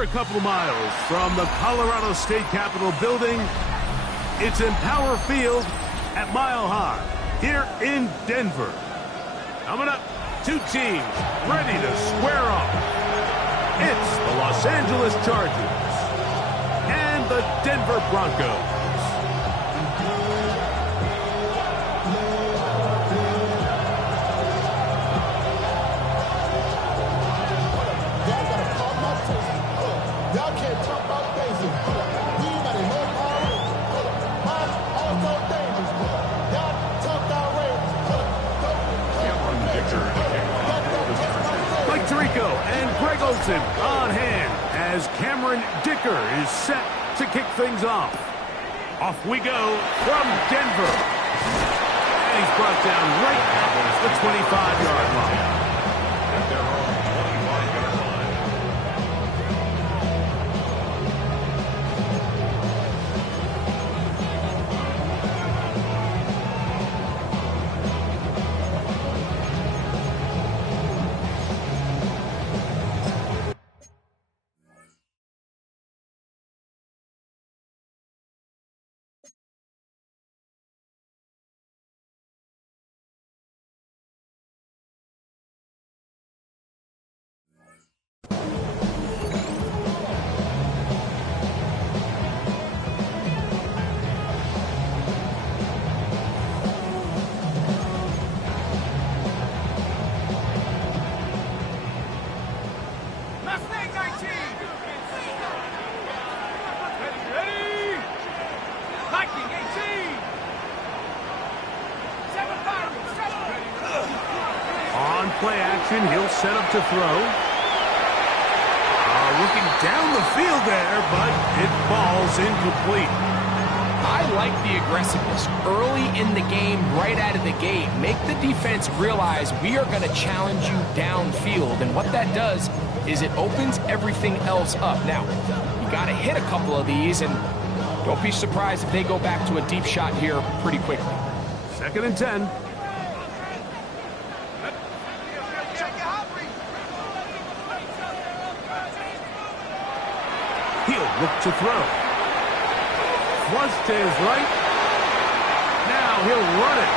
We're a couple miles from the Colorado State Capitol building. It's Empower Field at Mile High here in Denver. Coming up, two teams ready to square off. It's the Los Angeles Chargers and the Denver Broncos. On hand as Cameron Dicker is set to kick things off. Off we go from Denver. And he's brought down right at the 25-yard line. Play action, he'll set up to throw. Looking down the field there, but it falls incomplete. I like the aggressiveness early in the game, right out of the gate. Make the defense realize we are going to challenge you downfield, and what that does is it opens everything else up. Now, you got to hit a couple of these, and don't be surprised if they go back to a deep shot here pretty quickly. 2nd and 10. He'll look to throw. Flush to his right. Now he'll run it.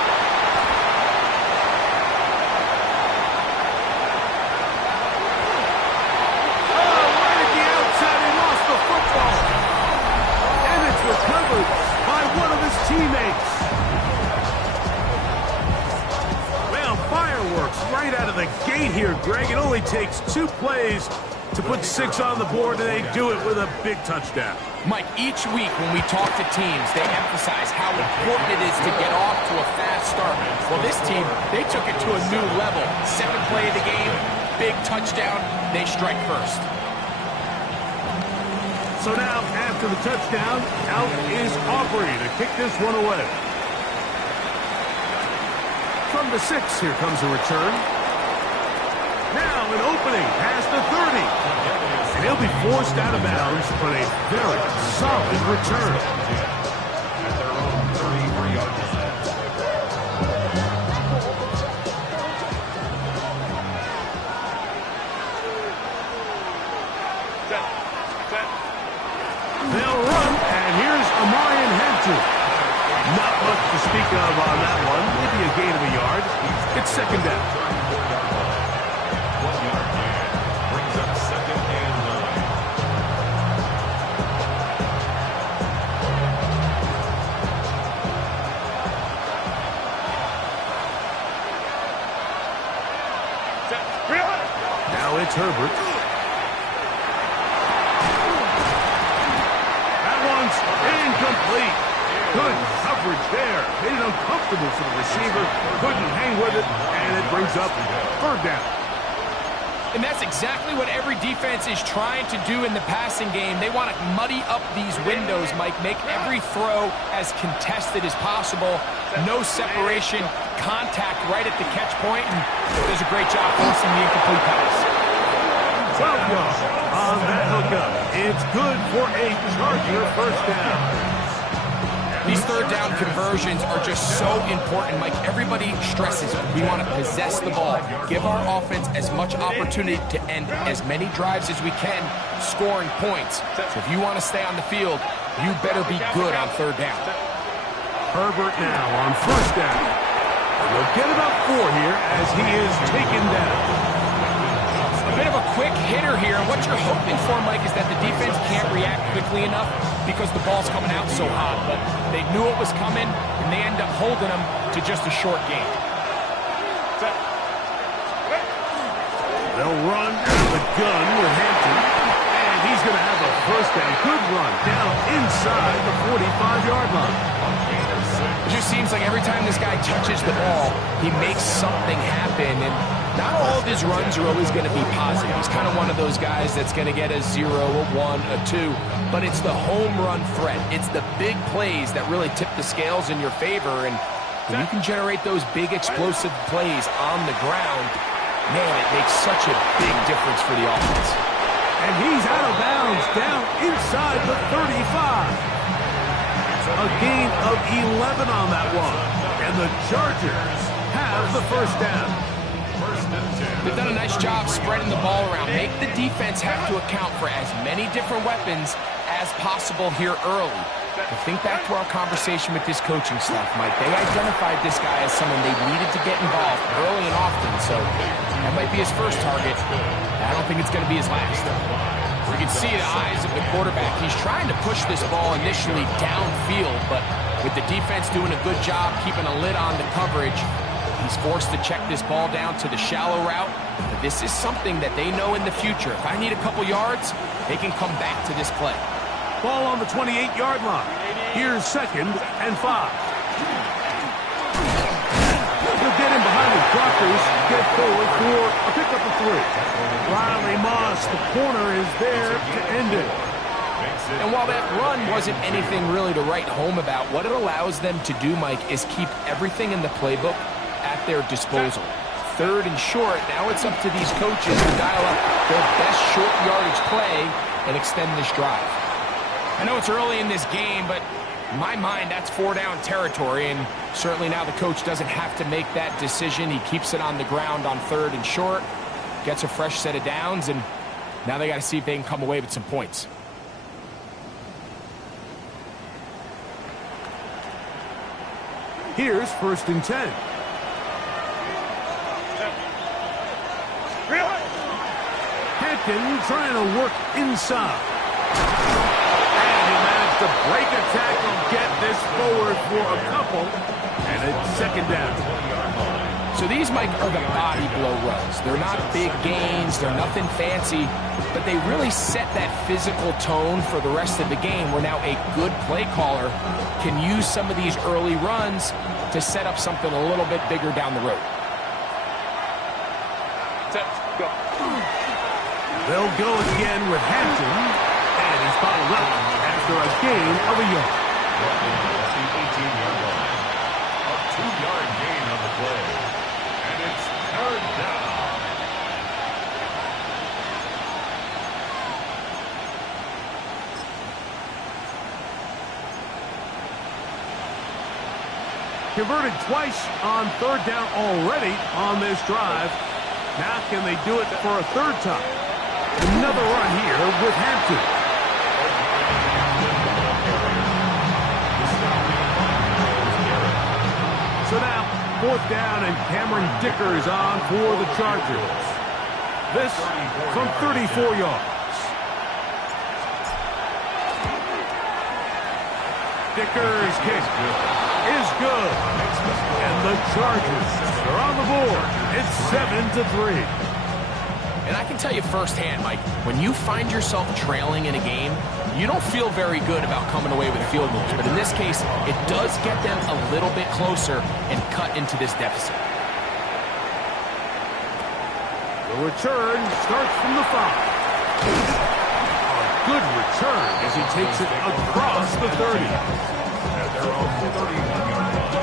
Oh, right at the outside, he lost the football. And it's recovered by one of his teammates. Well, fireworks right out of the gate here, Greg. It only takes 2 plays to put 6 on the board, and they do it with a big touchdown. Mike, each week when we talk to teams, they emphasize how important it is to get off to a fast start. Well, this team, they took it to a new level. 2nd play of the game, big touchdown, they strike first. So now, after the touchdown, out is Aubrey to kick this one away. From the 6, here comes a return. Now an opening past the 30. And he'll be forced out of bounds, but a very solid return. At their own 33-yard line. They'll run, and here's Amarian Hampton. Not much to speak of on that one. Maybe a gain of a yard. It's 2nd down. Now it's Herbert. That one's incomplete. Good coverage there. Made it uncomfortable for the receiver. Couldn't hang with it, and it brings up 3rd down. And that's exactly what every defense is trying to do in the passing game. They want to muddy up these windows, Mike. Make every throw as contested as possible. No separation, contact right at the catch point, and does a great job forcing the incomplete pass. 12 yards on that hookup. It's good for a Charger 1st down. These third down conversions are just so important, Mike. Everybody stresses we want to possess the ball, give our offense as much opportunity to end as many drives as we can, scoring points. So if you want to stay on the field, you better be good on third down. Herbert now on first down. We'll get about 4 here as he is taken down. A bit of a quick hitter here, and what you're hoping for, Mike, is that the defense can't react quickly enough because the ball's coming out so hot. But they knew it was coming, and they end up holding them to just a short game. They'll run out of the gun with Hampton, and he's going to have a first down. Good run down inside the 45-yard line. It just seems like every time this guy touches the ball, he makes something happen, and not all of his runs are always going to be positive. He's kind of one of those guys that's going to get a 0, a 1, a 2, but it's the home run threat. It's the big plays that really tip the scales in your favor, and when you can generate those big explosive plays on the ground, man, it makes such a big difference for the offense. And he's out of bounds down inside the 35. A gain of 11 on that one, and the Chargers have the first down. They've done a nice job spreading the ball around. Make the defense have to account for as many different weapons as possible here early. But think back to our conversation with this coaching staff, Mike. They identified this guy as someone they needed to get involved early and often, so that might be his first target. I don't think it's going to be his last. You can see the eyes of the quarterback. He's trying to push this ball initially downfield, but with the defense doing a good job keeping a lid on the coverage, he's forced to check this ball down to the shallow route. But this is something that they know in the future. If I need a couple yards, they can come back to this play. Ball on the 28-yard line. Here's 2nd and 5. They'll get him behind the blockers, get forward for a pickup of 3. Riley Moss, the corner, is there to end it. And while that run wasn't anything really to write home about, what it allows them to do, Mike, is keep everything in the playbook at their disposal. 3rd and short, now it's up to these coaches to dial up their best short yardage play and extend this drive. I know it's early in this game, but in my mind, that's 4-down territory, and certainly now the coach doesn't have to make that decision. He keeps it on the ground on 3rd and short, gets a fresh set of downs, and now they got to see if they can come away with some points. Here's 1st and 10. Hampton trying to work inside. And he managed to break a tackle, get this forward for a couple, and it's 2nd down. So these, Mike, are the body blow runs. They're not big gains, they're nothing fancy, but they really set that physical tone for the rest of the game where now a good play caller can use some of these early runs to set up something a little bit bigger down the road. Set, go. They'll go again with Hampton, and he's bottled up after a gain of a yard. At the 18-yard line. A 2-yard gain on the play. And it's 3rd down. Converted twice on 3rd down already on this drive. Now can they do it for a 3rd time? Another run here with Hampton. So now 4th down and Cameron Dickers on for the Chargers. This from 34 yards. Dickers' kick is good. And the Chargers are on the board. It's 7-3. And I can tell you firsthand, Mike, when you find yourself trailing in a game, you don't feel very good about coming away with field goals. But in this case, it does get them a little bit closer and cut into this deficit. The return starts from the 5. A good return as he takes it across the 30. At their own 31-yard line.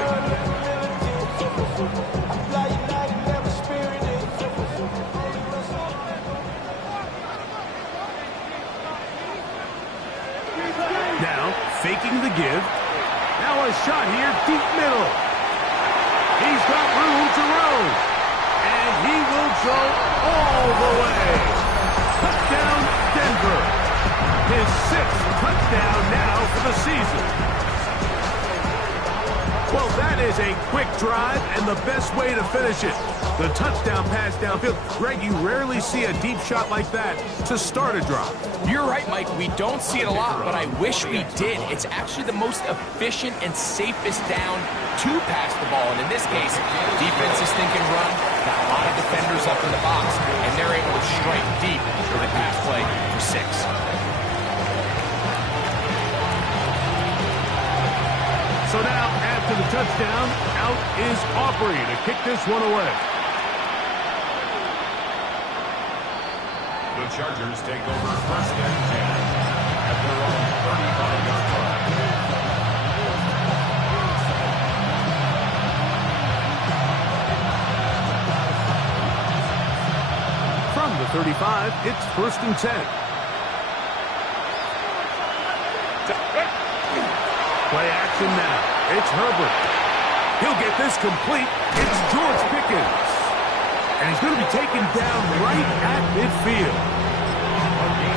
Now, faking the give. Now a shot here, deep middle. He's got room to roam. And he will go all the way. Touchdown, Denver. His 6th touchdown now for the season. Well, that is a quick drive and the best way to finish it. The touchdown pass downfield. Greg, you rarely see a deep shot like that to start a drive. You're right, Mike. We don't see it a lot, but I wish we did. It's actually the most efficient and safest down to pass the ball. And in this case, defense is thinking run, got a lot of defenders up in the box, and they're able to strike deep with a pass play for 6. So now, after the touchdown, out is Aubrey to kick this one away. The Chargers take over 1st and 10 at their own 35-yard line. From the 35, it's 1st and 10. Play action now. It's Herbert. He'll get this complete. It's George Pickens. And he's going to be taken down right at midfield.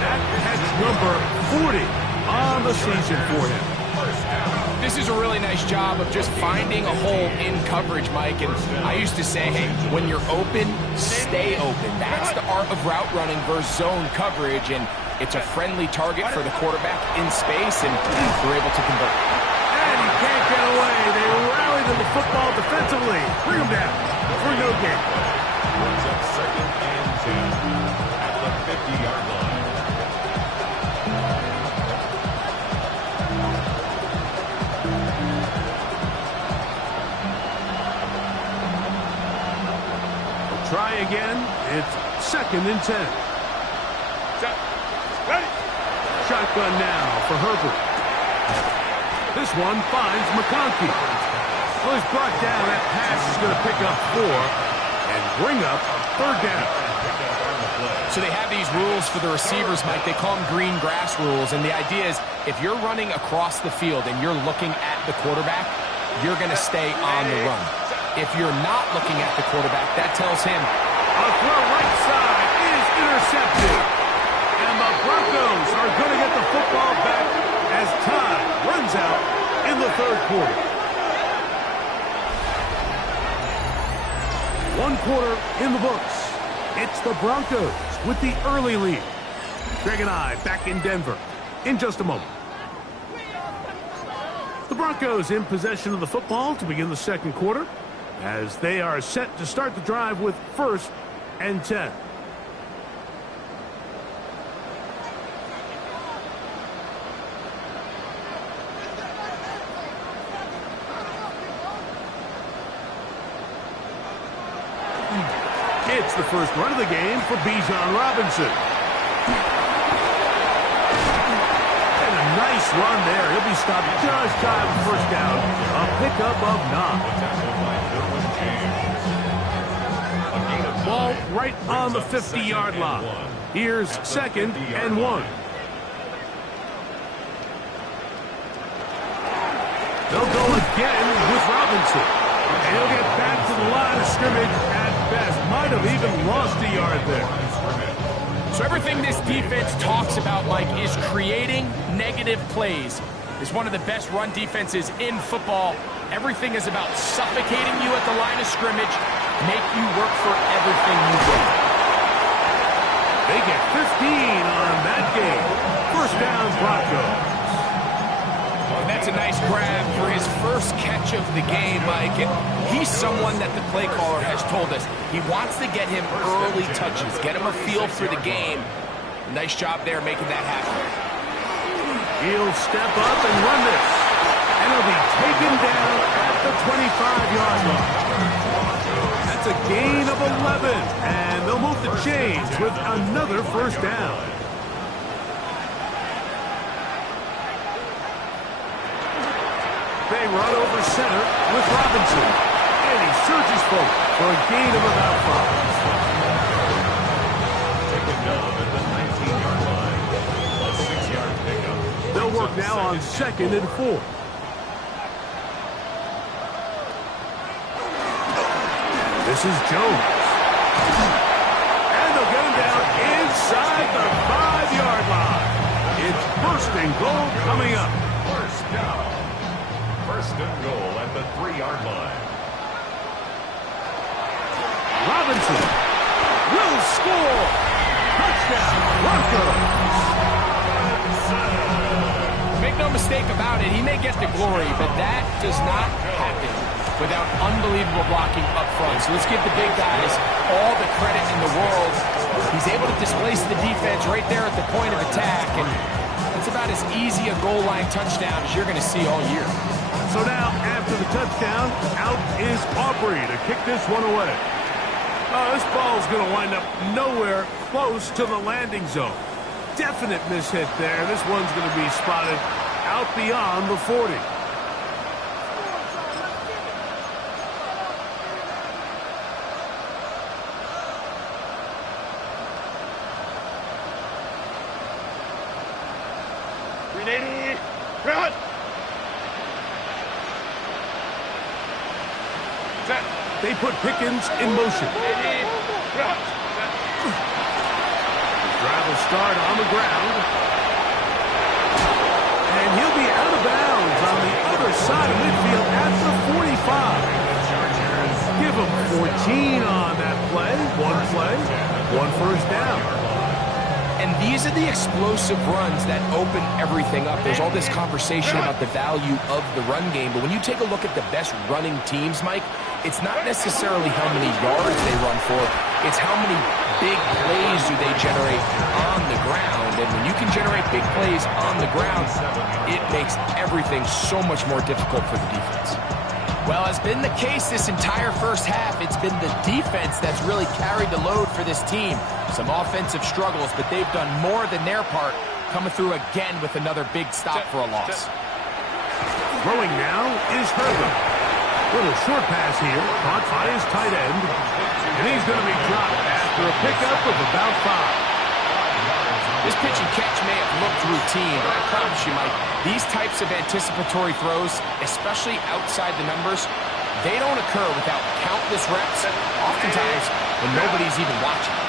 That catch number 40 on the season for him. This is a really nice job of just finding a hole in coverage, Mike. And I used to say, hey, when you're open, stay open. That's the art of route running versus zone coverage. And it's a friendly target for the quarterback in space, and we're able to convert. And he can't get away. They rallied to the football defensively. Bring him down for no gain. Brings up 2nd and 10 at the 50-yard line. We'll try again. It's 2nd and 10. Shotgun now for Herbert. This one finds McConkey. Well, he's brought down. That pass is going to pick up 4 and bring up 3rd down. So they have these rules for the receivers, Mike. They call them green grass rules. And the idea is if you're running across the field and you're looking at the quarterback, you're going to stay on the run. If you're not looking at the quarterback, that tells him a throw right side is intercepted. And the Broncos are going to get the football back as time runs out in the 3rd quarter. 1 quarter in the books. It's the Broncos with the early lead. Greg and I back in Denver in just a moment. The Broncos in possession of the football to begin the 2nd quarter as they are set to start the drive with 1st and 10. It's the first run of the game for Bijan Robinson. And a nice run there. He'll be stopped just shy of the 1st down. A pickup of 9. Ball right on the 50-yard line. Here's 2nd and 1. They'll go again with Robinson. And he'll get back to the line of scrimmage at best. Might have even lost a yard there. So everything this defense talks about, Mike, is creating negative plays. It's one of the best run defenses in football. Everything is about suffocating you at the line of scrimmage, make you work for everything you do. They get 15 on that game. 1st down, Broncos. That's a nice grab for his first catch of the game, Mike. And he's someone that the play caller has told us he wants to get him early touches, get him a feel for the game. Nice job there making that happen. He'll step up and run this. And he'll be taken down at the 25-yard line. That's a gain of 11. And they'll move the chains with another 1st down. They run over center with Robinson. And he surges forward for a gain of about 5. Taken down at the 19-yard line. A 6-yard pickup. They'll work now on 2nd and 4. This is Jones. And they'll get him down inside the 5-yard line. It's first and goal coming up. First down. First and goal at the 3-yard line. Robinson will score. Touchdown, Broncos. Make no mistake about it, he may get the glory, but that does not happen without unbelievable blocking up front. So let's give the big guys all the credit in the world. He's able to displace the defense right there at the point of attack, and it's about as easy a goal line touchdown as you're going to see all year. So now, after the touchdown, out is Aubrey to kick this one away. This ball's going to wind up nowhere close to the landing zone. Definite mishit there. This one's going to be spotted out beyond the 40. Ready, run! They put Pickens in motion. Ready, run! Drive will start on the ground. And he'll be out of bounds on the other side of midfield at the 45. Give him 14 on that play. One first down. And these are the explosive runs that open everything up. There's all this conversation about the value of the run game, but when you take a look at the best running teams, Mike, it's not necessarily how many yards they run for, it's how many big plays do they generate on the ground. And when you can generate big plays on the ground, it makes everything so much more difficult for the defense. Well, as been the case this entire first half, it's been the defense that's really carried the load for this team. Some offensive struggles, but they've done more than their part, coming through again with another big stop for a loss. Throwing now is Herbert. Little short pass here, caught by his tight end. And he's going to be dropped after a pickup of about 5. This pitch and catch may have looked routine, but I promise you, Mike, these types of anticipatory throws, especially outside the numbers, they don't occur without countless reps, oftentimes when nobody's even watching.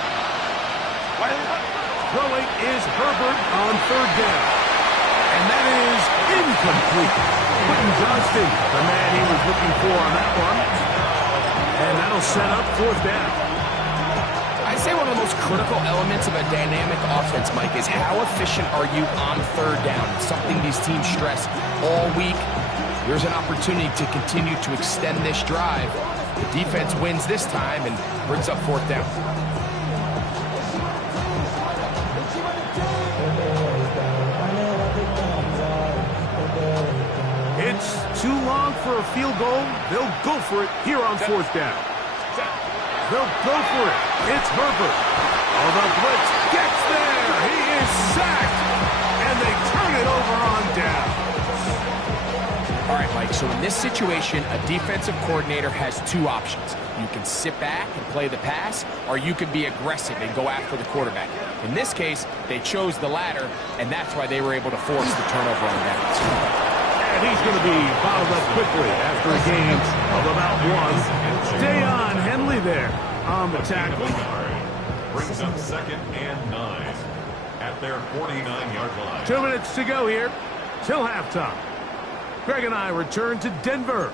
Throwing is Herbert on third down. And that is incomplete. Quentin Johnston, the man he was looking for on that one. And that'll set up fourth down. I'd say one of the most critical elements of a dynamic offense, Mike, is how efficient are you on third down? It's something these teams stress all week. Here's an opportunity to continue to extend this drive. The defense wins this time and brings up fourth down. It's too long for a field goal. They'll go for it here on fourth down. They'll go for it. It's Herbert. Oh, the blitz gets there. He is sacked. And they turn it over on down. All right, Mike, so in this situation, a defensive coordinator has two options. You can sit back and play the pass, or you can be aggressive and go after the quarterback. In this case, they chose the latter, and that's why they were able to force the turnover on downs. And he's going to be bottled up quickly after a gain of about 1. Stay on Henley there on the tackle. Brings up 2nd and 9 at their 49-yard line. 2 minutes to go here till halftime. Greg and I return to Denver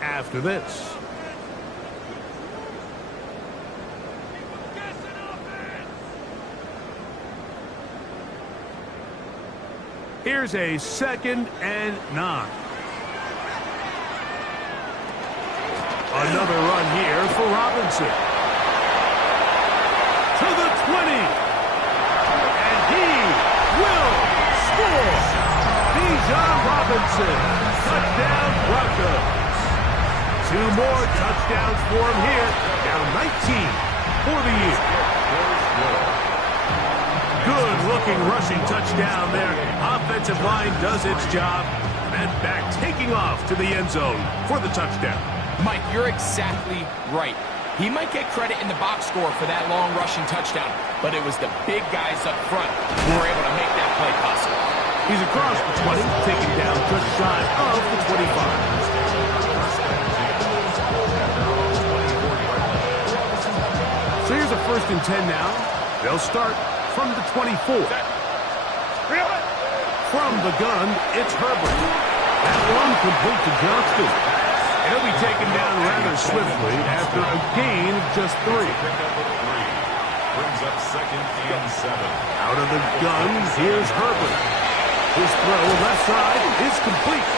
after this. Here's a 2nd and 9. Another run here for Robinson. To the 20. And he will score. Bijan Robinson. Touchdown Broncos. 2 more touchdowns for him here. Down 19 for the year. Good-looking rushing touchdown there. Offensive line does its job. And back taking off to the end zone for the touchdown. Mike, you're exactly right. He might get credit in the box score for that long rushing touchdown, but it was the big guys up front who were able to make that play possible. He's across the 20, taking down just shy of the 25. So here's a 1st and 10 now. They'll start from the 24. From the gun, it's Herbert. That one complete to Johnston. He'll be taken down rather swiftly after a gain of just 3. Brings up 2nd and 7. Out of the gun, here's Herbert. His throw left side is complete.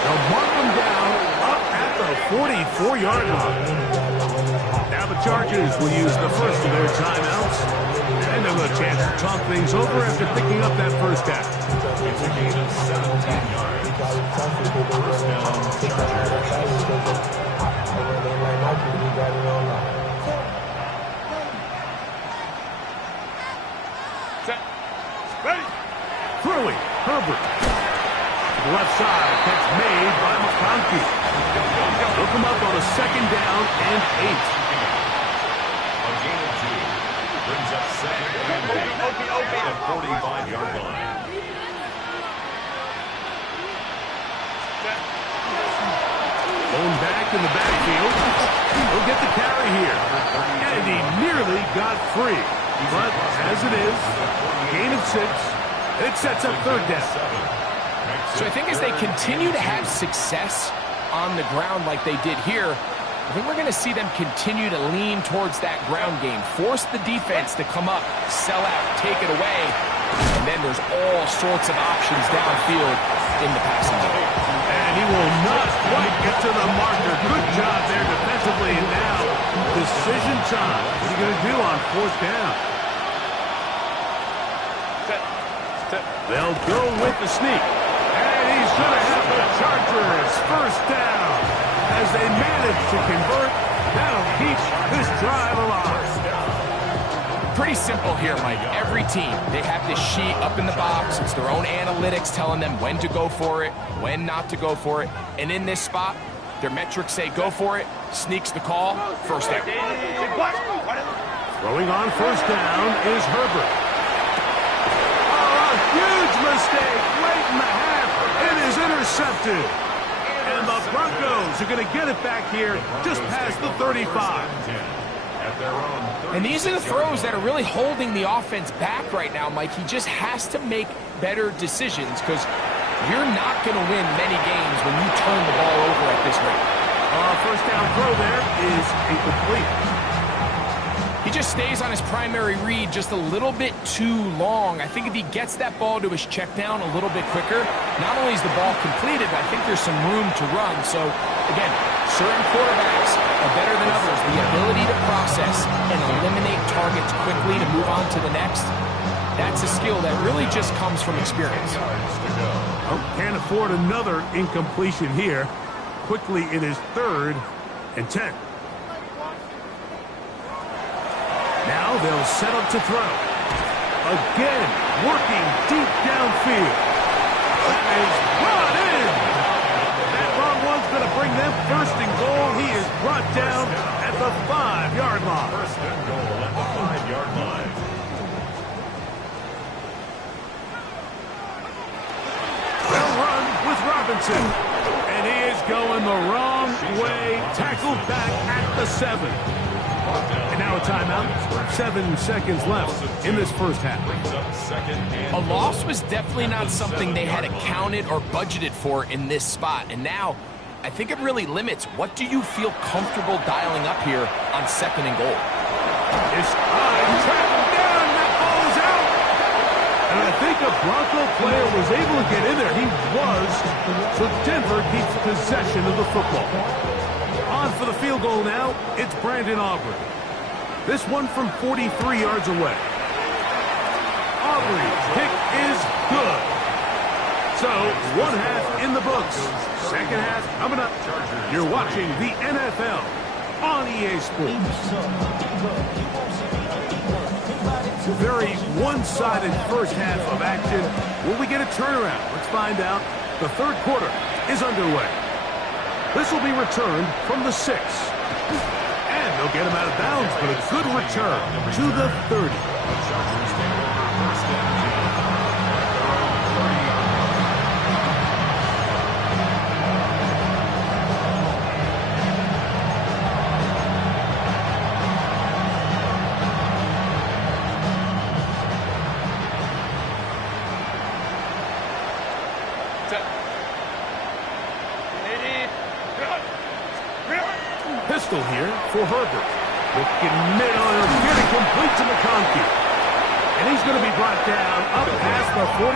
They'll mark him down up at the 44-yard line. Now the Chargers will use the first of their timeouts. And they'll have a chance to talk things over after picking up that first half. It's a gain of 17 yards. First down, Chargers. Ready. Throwing, Herbert. To the left side, catch made by McConkey. They'll come up on a 2nd down and 8. A gain of 2. Brings up 2nd and 8 at the 45-yard line. Going back in the backfield. He'll get the carry here. And he nearly got free. But as it is, gain of 6. It sets up 3rd down. So I think as they continue to have success on the ground like they did here, I think we're going to see them continue to lean towards that ground game, force the defense to come up, sell out, take it away, and then there's all sorts of options downfield in the passing game. And he will not quite get to the marker. Good job there defensively. And now, decision time. What are you going to do on 4th down? They'll go with the sneak. And he's going to have the Chargers first down. As they manage to convert, that'll keep this drive alive. Pretty simple here, Mike. Every team, they have this sheet up in the box. It's their own analytics telling them when to go for it, when not to go for it. And in this spot, their metrics say go for it, sneaks the call, first down. Throwing on 1st down is Herbert. Oh, a huge mistake late in the half. It is intercepted. And the Broncos are going to get it back here just past the 35. And these are the throws that are really holding the offense back right now, Mike. He just has to make better decisions because you're not going to win many games when you turn the ball over at this rate. First down throw there is incomplete. He just stays on his primary read just a little bit too long. I think if he gets that ball to his check down a little bit quicker, not only is the ball completed, but I think there's some room to run. So, again, certain quarterbacks are better than others. The ability to process and eliminate targets quickly to move on to the next, that's a skill that really just comes from experience. Oh, can't afford another incompletion here. Quickly, it is 3rd and 10. Now they'll set up to throw. Again, working deep downfield. That is brought in. That long one's going to bring them 1st and goal. He is brought down at the 5-yard line. 1st and goal at the 5-yard line. They'll run with Robinson. And he is going the wrong way. Tackled back at the 7. And now a timeout. 7 seconds left in this first half. A loss was definitely not something they had accounted or budgeted for in this spot. And now, I think it really limits what do you feel comfortable dialing up here on 2nd and goal. It's tracked him down. That ball is out. And I think a Bronco player was able to get in there. He was. So Denver keeps possession of the football. On for the field goal now, it's Brandon Aubrey. This one from 43 yards away. Aubrey's kick is good. So, 1 half in the books. 2nd half coming up. You're watching the NFL on EA Sports. Very one-sided first half of action. Will we get a turnaround? Let's find out. The 3rd quarter is underway. This will be returned from the 6. And they'll get him out of bounds, but a good return to the 30. Pistol here for Herbert. Looking middle, getting complete to McConkey. And he's going to be brought down up past the 45.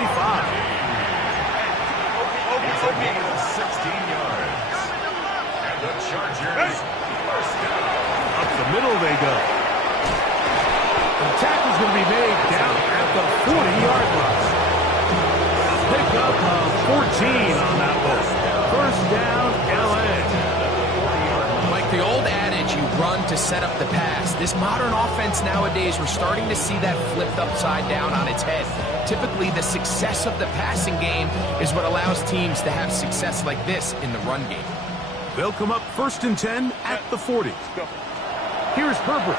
It's a gain of 16 yards. And the Chargers first down. Up the middle they go. The tackle's going to be made down at the 40-yard line. Pick up of 14 on that one. First down, L.A. Like the old adage, you run to set up the pass. This modern offense nowadays, we're starting to see that flipped upside down on its head. Typically, the success of the passing game is what allows teams to have success like this in the run game. They'll come up first and 10 at the 40. Here's Herbert.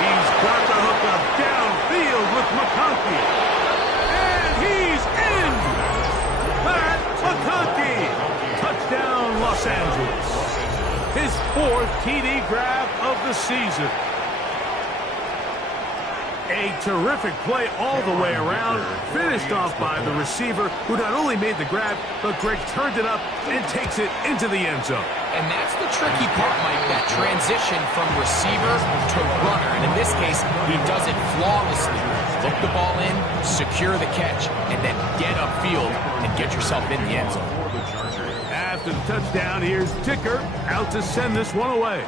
He's got the hook up downfield with McConkey. And he's in! Pat McConkey! Touchdown, Los Angeles. His 4th TD grab of the season. A terrific play all the way around, finished off by the receiver, who not only made the grab, but Greg turned it up and takes it into the end zone. And that's the tricky part, Mike, that transition from receiver to runner. And in this case, he does it flawlessly. Look the ball in, secure the catch, and then get upfield and get yourself in the end zone. After the touchdown, here's Dicker out to send this one away.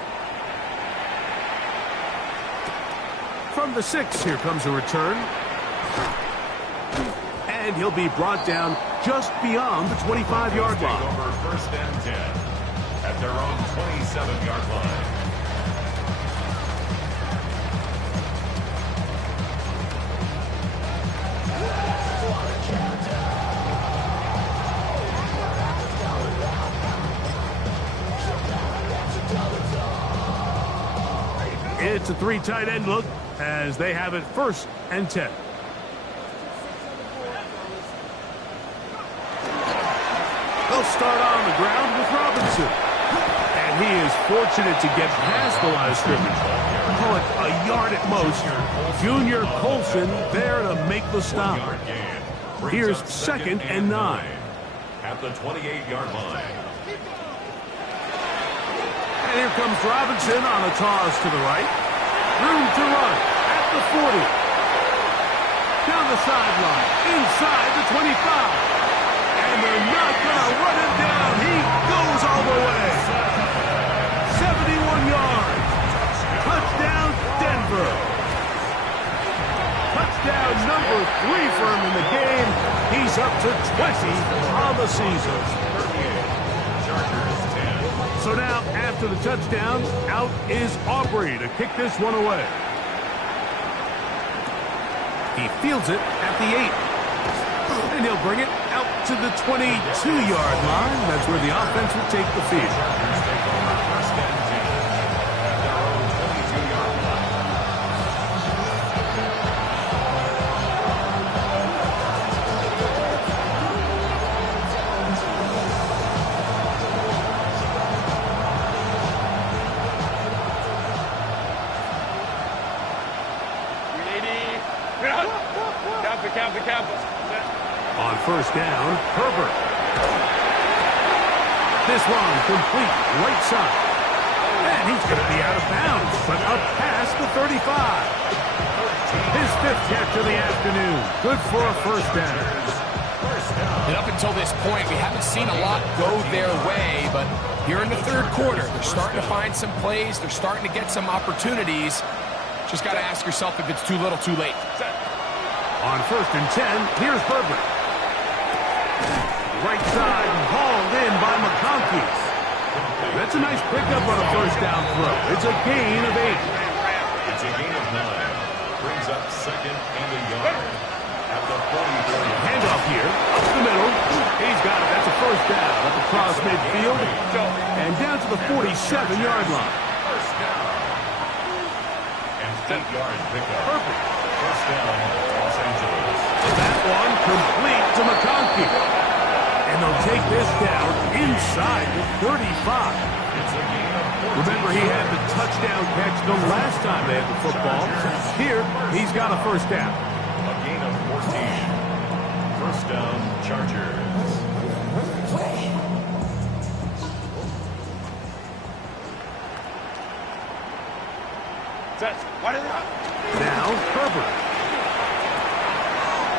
From the 6, here comes a return. And he'll be brought down just beyond the 25-yard line. Over first and 10 at their own 27-yard line. It's a 3 tight end look as they have it first and 10. They'll start on the ground with Robinson. And he is fortunate to get past the line of scrimmage. Call it a yard at most. Junior Colson there to make the stop. Here's second and 9. At the 28-yard line. And here comes Robinson on a toss to the right. Room to run at the 40. Down the sideline, inside the 25. And they're not going to run him down. He goes all the way. 71 yards. Touchdown, Denver. Touchdown number 3 for him in the game. He's up to 20 on the season. So now, after the touchdown, out is Aubrey to kick this one away. He fields it at the 8. And he'll bring it out to the 22-yard line. That's where the offense will take the field. On first down, Herbert. This one complete right side. And he's going to be out of bounds, but up past the 35. His 5th catch of the afternoon. Good for a first down. And up until this point, we haven't seen a lot go their way, but here in the 3rd quarter, they're starting to find some plays. They're starting to get some opportunities. Just got to ask yourself if it's too little, too late. On first and 10, here's Herbert. Right side hauled in by McConkey. That's a nice pickup on a first down throw. It's a gain of 8. It's a gain of 9. Brings up second and a yard. At the 40. Handoff here, up the middle. He's got it. That's a first down up across midfield. And down to the 47-yard line. First down. And 8-yard pickup. Perfect. First down, Los Angeles. That one complete to McConkey. And they'll take this down inside the 35. It's a gain of 14. Remember, he had the touchdown catch the last time they had the football. Here, he's got a first down. A gain of 14. First down, Chargers. Set. What is it? Now Herbert.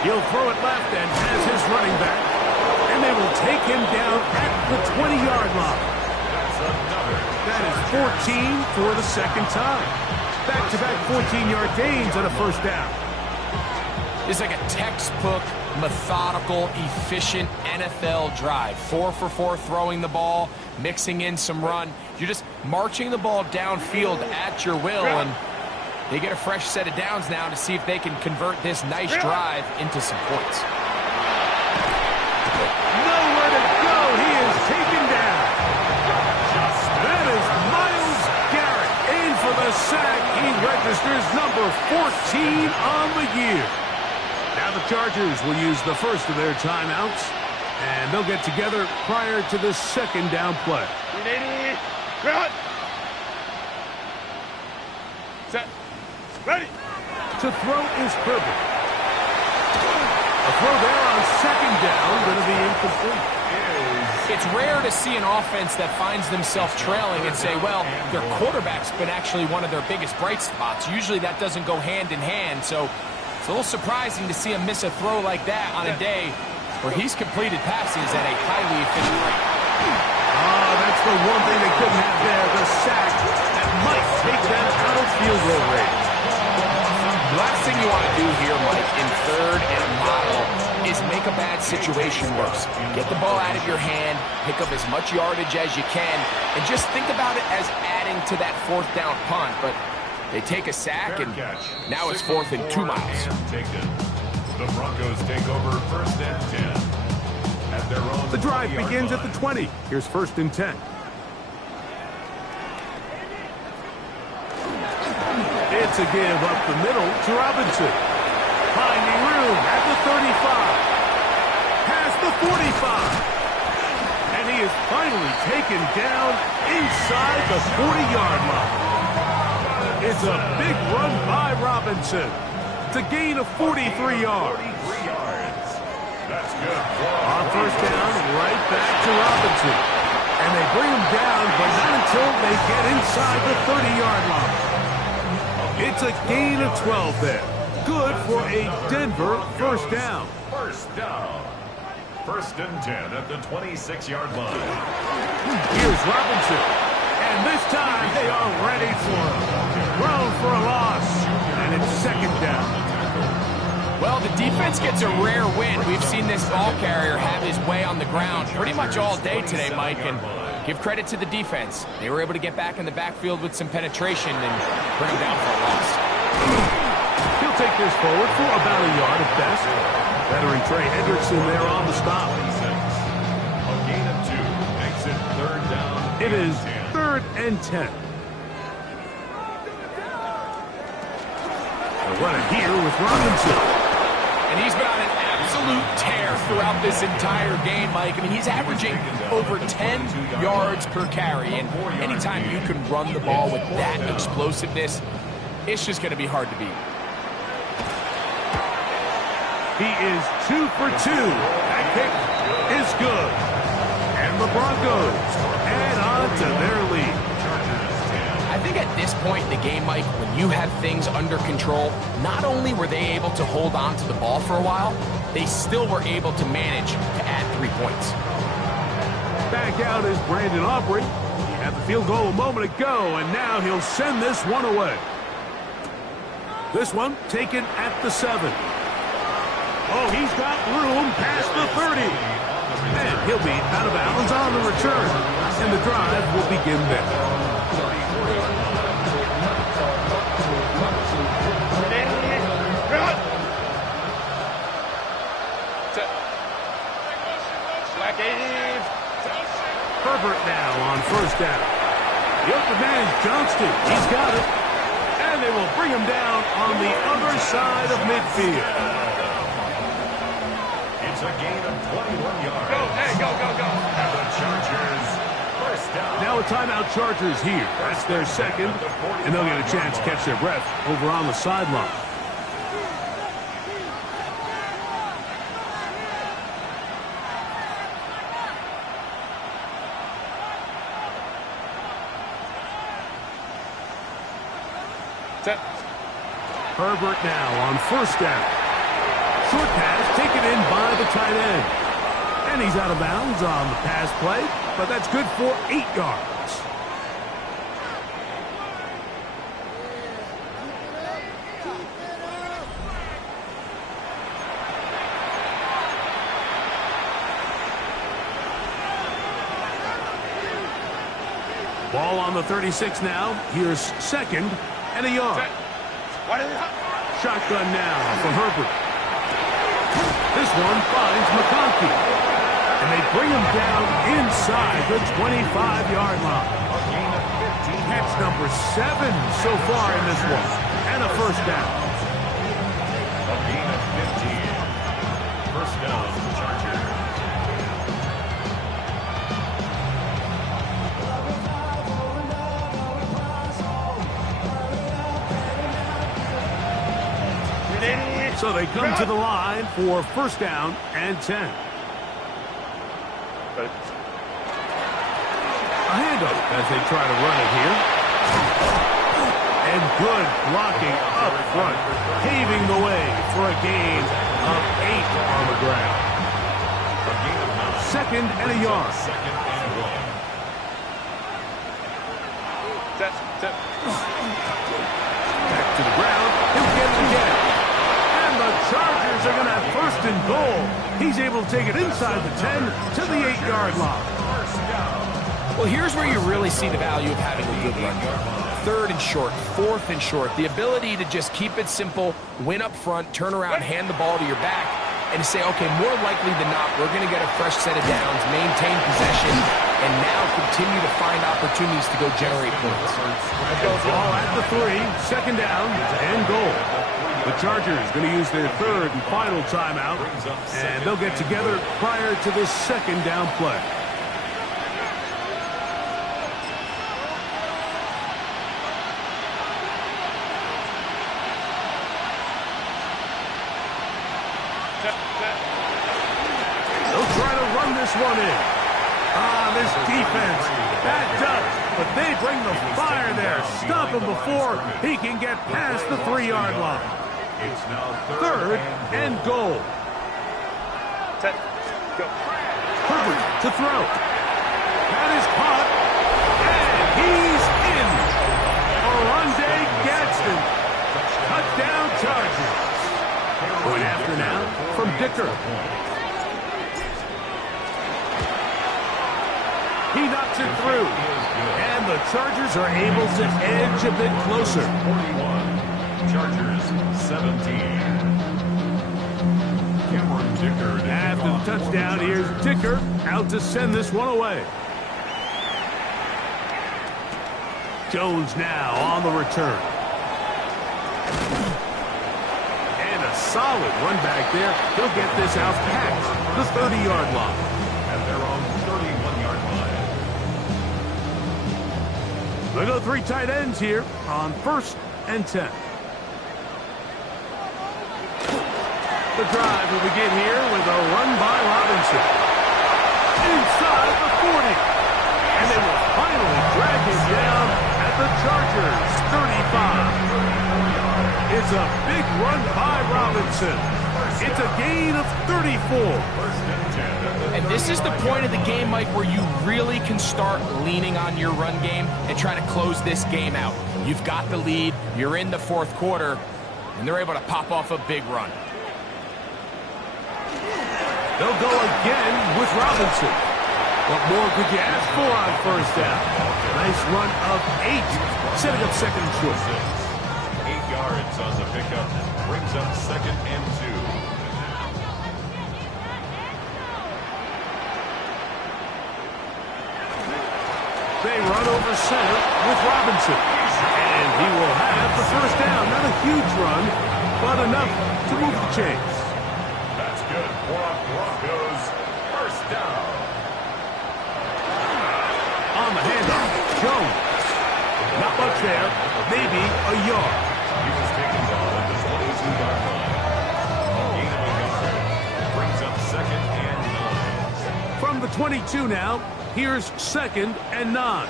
He'll throw it left and has his running back. And they will take him down at the 20-yard line. That is 14 for the second time. Back-to-back 14-yard gains on a first down. It's like a textbook, methodical, efficient NFL drive. 4 for 4 throwing the ball, mixing in some run. You're just marching the ball downfield at your will, and they get a fresh set of downs now to see if they can convert this nice drive into some points. Nowhere to go. He is taken down. That is Myles Garrett in for the sack. He registers number 14 on the year. Now the Chargers will use the first of their timeouts, and they'll get together prior to the second down play. Ready. Run. Set. Ready. To throw is Herbert. A throw there on second down, going to be incomplete. It's rare to see an offense that finds themselves trailing and say, well, their quarterback's been actually one of their biggest bright spots. Usually that doesn't go hand in hand, so it's a little surprising to see him miss a throw like that on a day where he's completed passes at a highly efficient rate. Oh, that's the one thing they couldn't have there, the sack that might take them out of field goal range. The last thing you want to do here, Mike, in third and a mile is make a bad situation worse. Get the ball out of your hand, pick up as much yardage as you can, and just think about it as adding to that fourth down punt. But they take a sack, and now it's 4th and 2 miles. The Broncos take over 1st and 10. At their own The drive begins at the 20. Here's 1st and 10. It's a give up the middle to Robinson. Finding room at the 35. Past the 45. And he is finally taken down inside the 40-yard line. It's a big run by Robinson. It's a gain of 43 yards. That's good. On first down, right back to Robinson. And they bring him down, but not until they get inside the 30-yard line. It's a gain of 12 there. Good for a Denver first down. First down. 1st and 10 at the 26-yard line. Here's Robinson. And this time they are ready for him. Thrown for a loss. And it's 2nd down. Well, the defense gets a rare win. We've seen this ball carrier have his way on the ground pretty much all day today, Mike, and give credit to the defense. They were able to get back in the backfield with some penetration and bring him down for a loss. He'll take this forward for about a yard at best. Veteran Trey Hendrickson there on the stop. A gain of 2 makes it 3rd down. It is 3rd and 10. The runner here with Robinson. And he's been on an absolute tear throughout this entire game, Mike. I mean, he's averaging over 10 yards per carry. And anytime you can run the ball with that explosiveness, it's just going to be hard to beat. He is 2 for 2. That kick is good. And the Broncos add on to their lead. I think at this point in the game, Mike, when you have things under control, not only were they able to hold on to the ball for a while, they still were able to manage to add 3 points. Back out is Brandon Aubrey. He had the field goal a moment ago, and now he'll send this one away. This one taken at the 7. Oh, he's got room past the 30. And he'll be out of bounds on the return. And the drive will begin there. Herbert now on first down. The open man is Johnston. He's got it. And they will bring him down on the other side of midfield. It's a gain of 21 yards. Go, hey, go, go, go. And the Chargers first down. Now a timeout Chargers here. That's their second. And they'll get a chance to catch their breath over on the sideline. Set. Herbert now on first down. Short pass taken in by the tight end. And he's out of bounds on the pass play, but that's good for 8 yards. Ball on the 36 now. Here's second and a yard. Shotgun now for Herbert. This one finds McConkey. And they bring him down inside the 25-yard line. Catch number 7 so far in this one. And a first down. A gain of 15. First down, Chargers. So they come to the line for first down and 10. A handoff as they try to run it here. And good blocking up front, paving the way for a gain of 8 on the ground. Second and a yard. Second and 1. Set. Back to the ground. He'll get it again. And the Chargers are going to have first and goal. He's able to take it inside the 10 to the 8-yard line. Well, here's where you really see the value of having a good run game. Third and short, fourth and short. The ability to just keep it simple, win up front, turn around, hand the ball to your back, and to say, okay, more likely than not, we're going to get a fresh set of downs, maintain possession, and now continue to find opportunities to go generate points. Ball at the 3, second down and goal. The Chargers going to use their third and final timeout, and they'll get together prior to this second down play. They'll try to run this one in. This defense, backed up, but they bring the fire there. Stop him before he can get past the 3-yard line. It's now Third and goal. Set. Go. Herbert to throw. That is caught, and he's in. Oronde Gadsden. Touchdown Chargers. Going after now from Dicker. He knocks it through. And the Chargers are able to edge a bit closer. 41. Chargers 17. Cameron Dicker. After the touchdown, here's Dicker out to send this one away. Jones now on the return. And a solid run back there. He'll get this out past the 30-yard line. And they're on 31-yard line. They go 3 tight ends here on first and 10. The drive will begin here with a run by Robinson. Inside the 40. And they will finally drag him down at the Chargers 35. It's a big run by Robinson. It's a gain of 34. And this is the point of the game, Mike, where you really can start leaning on your run game and trying to close this game out. You've got the lead, you're in the fourth quarter, and they're able to pop off a big run. They'll go again with Robinson. What more could you ask for on first down? Nice run of 8, setting up second and short. 8 yards on the pickup, brings up second and 2. They run over center with Robinson. And he will have the first down. Not a huge run, but enough to move the chains. That's good for Broncos. First down. On the handoff, Jones. Not much there, maybe a yard. He was taken down at the 22-yard line. A gain of a yard. Brings up second and 9. From the 22 now, here's second and 9.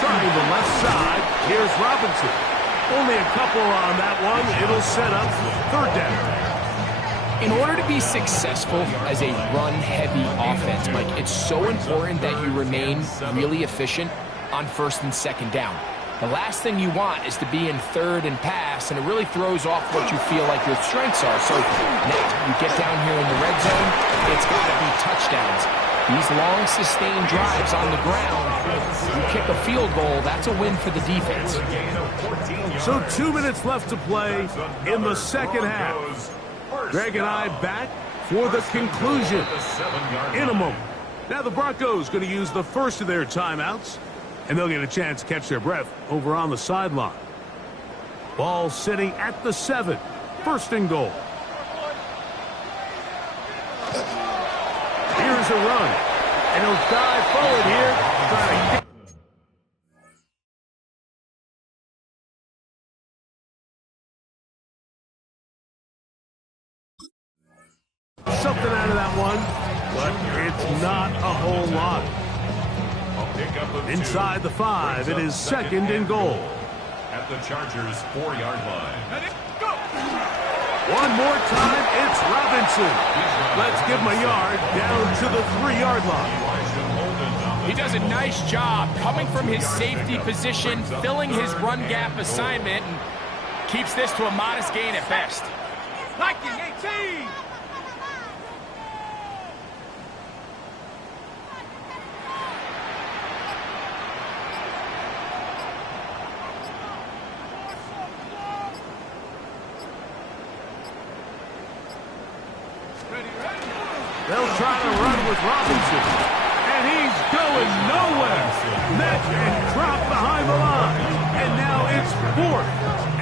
Trying running the left side. Here's Robinson. Only a couple on that one. It'll set up third down. In order to be successful as a run-heavy offense, Mike, it's so important that you remain really efficient on first and second down. The last thing you want is to be in third and pass, and it really throws off what you feel like your strengths are. So now you get down here in the red zone, it's got to be touchdowns. These long, sustained drives on the ground, you kick a field goal, that's a win for the defense. So 2 minutes left to play in the second half. Greg and I back for the conclusion in a moment. Now the Broncos going to use the first of their timeouts, and they'll get a chance to catch their breath over on the sideline. Ball sitting at the 7. First and goal. Here's a run, and he'll dive forward here, trying to get something out of that one, but it's not a whole lot. Inside the 5, it is second and goal. At the Chargers' 4-yard line. One more time, it's Robinson. Let's give him a yard down to the 3-yard line. He does a nice job coming from his safety position, filling his run gap assignment, and keeps this to a modest gain at best. Liking 18! They'll try to run with Robinson, and he's going nowhere. Met and dropped behind the line, and now it's 4th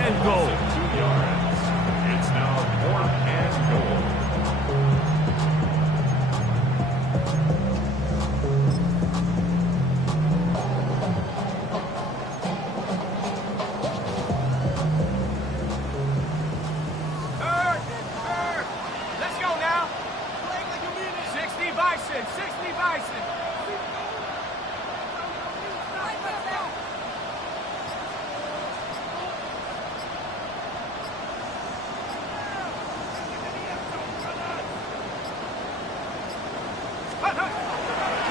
and goal. 2 yards. It's now 4th and goal. Let's go now. 60 Bison, 60 Bison.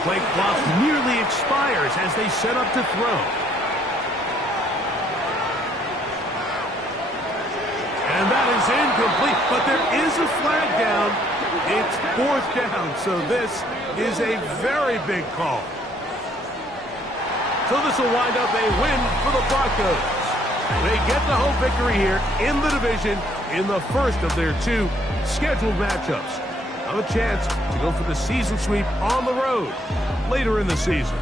Play clock nearly expires as they set up to throw. And that is incomplete, but there is a flag down. It's 4th down, so this is a very big call. So this will wind up a win for the Broncos. They get the home victory here in the division in the first of their 2 scheduled matchups. Have a chance to go for the season sweep on the road later in the season.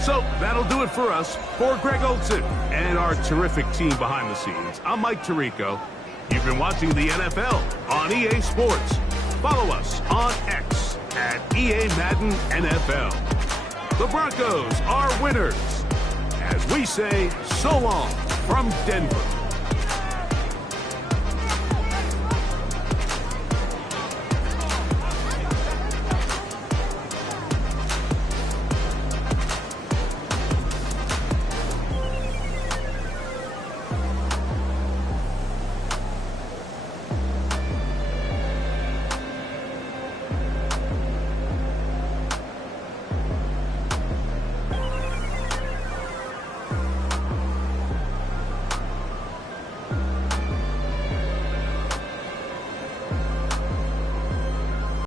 So that'll do it for us. For Greg Olson and our terrific team behind the scenes, I'm Mike Tirico. You've been watching the NFL on EA Sports. Follow us on X at EA Madden NFL. The Broncos are winners. As we say, so long from Denver.